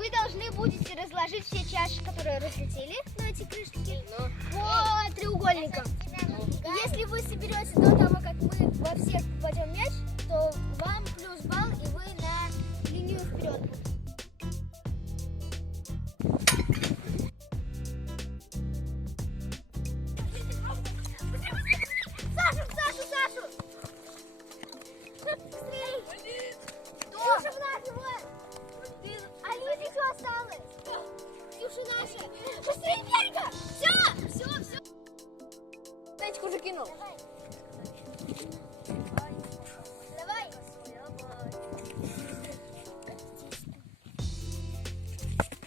вы должны будете разложить все чаши, которые разлетели, ну эти крышки, по треугольникам. Если вы соберете до того, как мы во всех попадем мяч, то вам плюс балл, и вы на линию вперед. Сашу! Быстрей! Ксюша наша, Алиса еще осталось. Ксюша наша. Быстрее, Верка! Все. Течку уже кинул. Давай.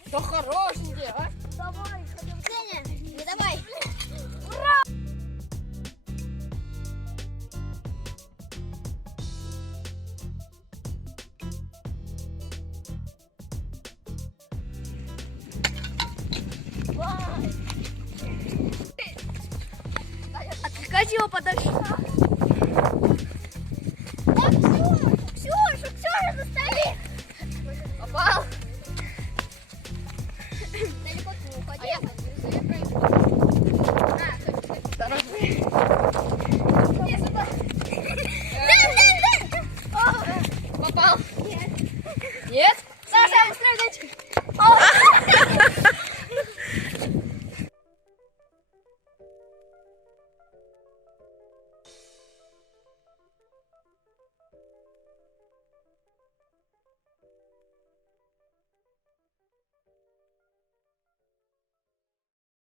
Да хорошенький, а? Давай. Женя, не давай. Отвлекайте его подальше.